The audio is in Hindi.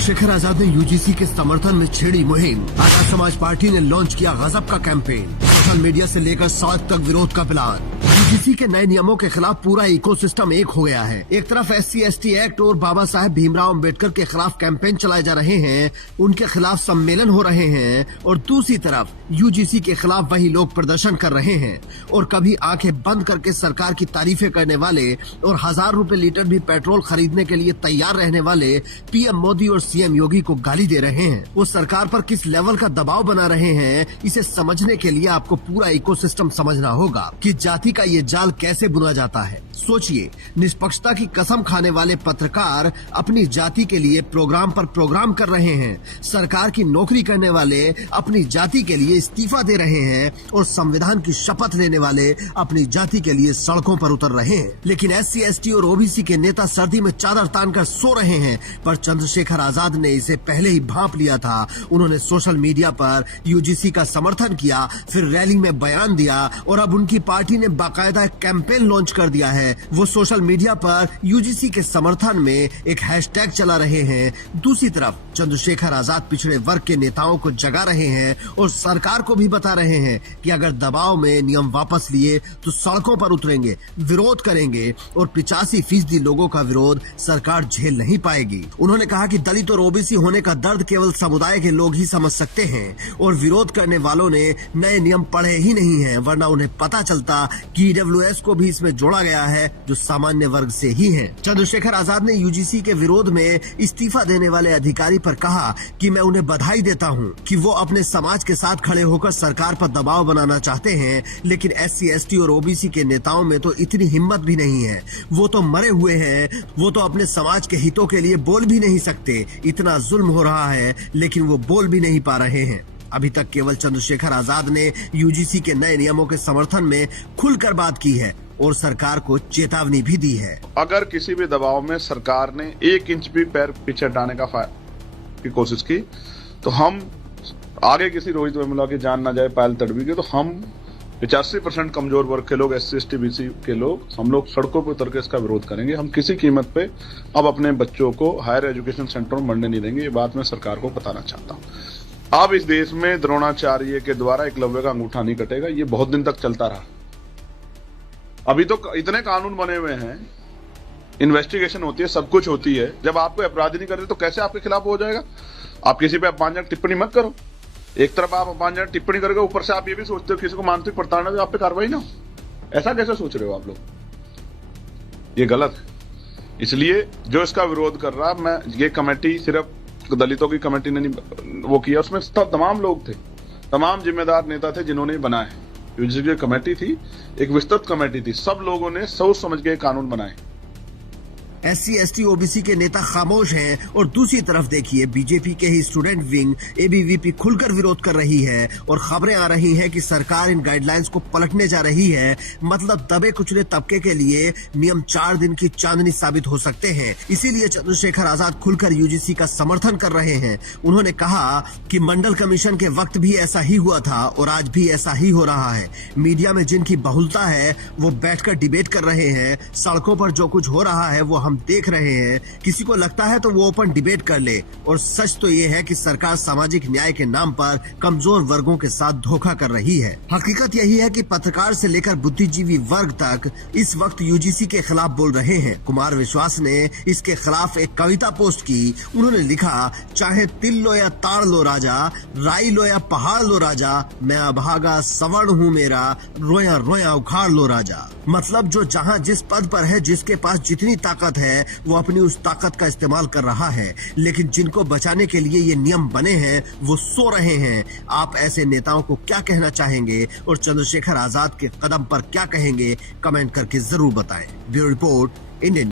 चंद्रशेखर आजाद ने यूजीसी के समर्थन में छेड़ी मुहिम। आजाद समाज पार्टी ने लॉन्च किया गजब का कैंपेन। सोशल मीडिया से लेकर सड़क तक विरोध का प्लान। यूजीसी के नए नियमों के खिलाफ पूरा इकोसिस्टम एक हो गया है। एक तरफ SC/ST एक्ट और बाबा साहेब भीमराव अम्बेडकर के खिलाफ कैंपेन चलाए जा रहे हैं, उनके खिलाफ सम्मेलन हो रहे हैं, और दूसरी तरफ यूजीसी के खिलाफ वही लोग प्रदर्शन कर रहे हैं और कभी आंखें बंद करके सरकार की तारीफें करने वाले और 1000 रुपए लीटर भी पेट्रोल खरीदने के लिए तैयार रहने वाले PM मोदी और CM योगी को गाली दे रहे हैं। वो सरकार पर किस लेवल का दबाव बना रहे हैं, इसे समझने के लिए आपको पूरा इकोसिस्टम समझना होगा कि जाति का ये जाल कैसे बुना जाता है। सोचिए, निष्पक्षता की कसम खाने वाले पत्रकार अपनी जाति के लिए प्रोग्राम पर प्रोग्राम कर रहे हैं, सरकार की नौकरी करने वाले अपनी जाति के लिए इस्तीफा दे रहे हैं और संविधान की शपथ लेने वाले अपनी जाति के लिए सड़कों पर उतर रहे हैं। लेकिन SC/ST और OBC के नेता सर्दी में चादर तान कर सो रहे हैं, पर चंद्रशेखर आजाद ने इसे पहले ही भांप लिया था। उन्होंने सोशल मीडिया पर यूजीसी का समर्थन किया, फिर रैली में बयान दिया और अब उनकी पार्टी ने बाकायदा कैंपेन लॉन्च कर दिया है। वो सोशल मीडिया पर यूजीसी के समर्थन में एक हैशटैग चला रहे हैं। दूसरी तरफ चंद्रशेखर आजाद पिछड़े वर्ग के नेताओं को जगा रहे हैं और सरकार को भी बता रहे हैं कि अगर दबाव में नियम वापस लिए तो सड़कों पर उतरेंगे, विरोध करेंगे और 85% लोगों का विरोध सरकार झेल नहीं पाएगी। उन्होंने कहा कि दलित और OBC होने का दर्द केवल समुदाय के लोग ही समझ सकते हैं और विरोध करने वालों ने नए नियम पढ़े ही नहीं हैं, वरना उन्हें पता चलता कि EWS को भी इसमें जोड़ा गया है जो सामान्य वर्ग से ही है। चंद्रशेखर आजाद ने यूजीसी के विरोध में इस्तीफा देने वाले अधिकारी पर कहा कि मैं उन्हें बधाई देता हूं कि वो अपने समाज के साथ खड़े होकर सरकार पर दबाव बनाना चाहते हैं, लेकिन SC/ST और OBC के नेताओं में तो इतनी हिम्मत भी नहीं है। वो तो मरे हुए हैं, वो तो अपने समाज के हितों के लिए बोल भी नहीं सकते। इतना जुल्म हो रहा है लेकिन वो बोल भी नहीं पा रहे हैं। अभी तक केवल चंद्रशेखर आजाद ने यूजीसी के नए नियमों के समर्थन में खुलकर बात की है और सरकार को चेतावनी भी दी है। अगर किसी भी दबाव में सरकार ने 1 इंच भी पैर पीछे हटाने की कोशिश की तो हम आगे किसी रोहित वेमुला की जान ना जाए पायल तड़वी की, तो हम 85% कमजोर वर्ग के लोग, SC/ST BC के लोग, हम लोग सड़कों पर उतर के इसका विरोध करेंगे। हम किसी कीमत पे अब अपने बच्चों को हायर एजुकेशन सेंटरों में बढ़ने नहीं देंगे। ये बात मैं सरकार को बताना चाहता हूँ। अब इस देश में द्रोणाचार्य के द्वारा एकलव्य का अंगूठा नहीं कटेगा। ये बहुत दिन तक चलता रहा। अभी तो इतने कानून बने हुए हैं, इन्वेस्टिगेशन होती है, सब कुछ होती है। जब आपको अपराधी नहीं करते तो कैसे आपके खिलाफ हो जाएगा? आप किसी पे अपमानजनक टिप्पणी मत करो। एक तरफ आप अपमानजनक टिप्पणी करोगे, ऊपर से आप ये भी सोचते हो किसी को मानसिक प्रताड़ना आप पे कार्रवाई ना हो। ऐसा कैसे सोच रहे हो आप लोग? ये गलत है। इसलिए जो इसका विरोध कर रहा, मैं ये कमेटी सिर्फ दलितों की कमेटी ने नहीं वो किया, उसमें तमाम लोग थे, तमाम जिम्मेदार नेता थे जिन्होंने बनाए। यूजीसी की कमेटी थी, एक विस्तृत कमेटी थी, सब लोगों ने सोच समझ के कानून बनाए। SC/ST OBC के नेता खामोश हैं और दूसरी तरफ देखिए बीजेपी के ही स्टूडेंट विंग ABVP खुलकर विरोध कर रही है और खबरें आ रही हैं कि सरकार इन गाइडलाइंस को पलटने जा रही है। मतलब दबे कुचले तबके के लिए नियम 4 दिन की चांदनी साबित हो सकते हैं। इसीलिए चंद्रशेखर आजाद खुलकर यूजीसी का समर्थन कर रहे हैं। उन्होंने कहा कि मंडल कमीशन के वक्त भी ऐसा ही हुआ था और आज भी ऐसा ही हो रहा है। मीडिया में जिनकी बहुलता है वो बैठकर डिबेट कर रहे हैं, सड़कों पर जो कुछ हो रहा है वो हम देख रहे हैं। किसी को लगता है तो वो ओपन डिबेट कर ले। और सच तो ये है कि सरकार सामाजिक न्याय के नाम पर कमजोर वर्गों के साथ धोखा कर रही है। हकीकत यही है कि पत्रकार से लेकर बुद्धिजीवी वर्ग तक इस वक्त यूजीसी के खिलाफ बोल रहे हैं। कुमार विश्वास ने इसके खिलाफ एक कविता पोस्ट की। उन्होंने लिखा, चाहे तिल लो या ताड़ लो राजा, राई लो या पहाड़ लो राजा, मैं अभागा सवर्ण हूँ मेरा, रोया रोया उखाड़ लो राजा। मतलब जो जहाँ जिस पद पर है, जिसके पास जितनी ताकत है, वो अपनी उस ताकत का इस्तेमाल कर रहा है। लेकिन जिनको बचाने के लिए ये नियम बने हैं वो सो रहे हैं। आप ऐसे नेताओं को क्या कहना चाहेंगे और चंद्रशेखर आजाद के कदम पर क्या कहेंगे? कमेंट करके जरूर बताएं। Bureau report, Indian.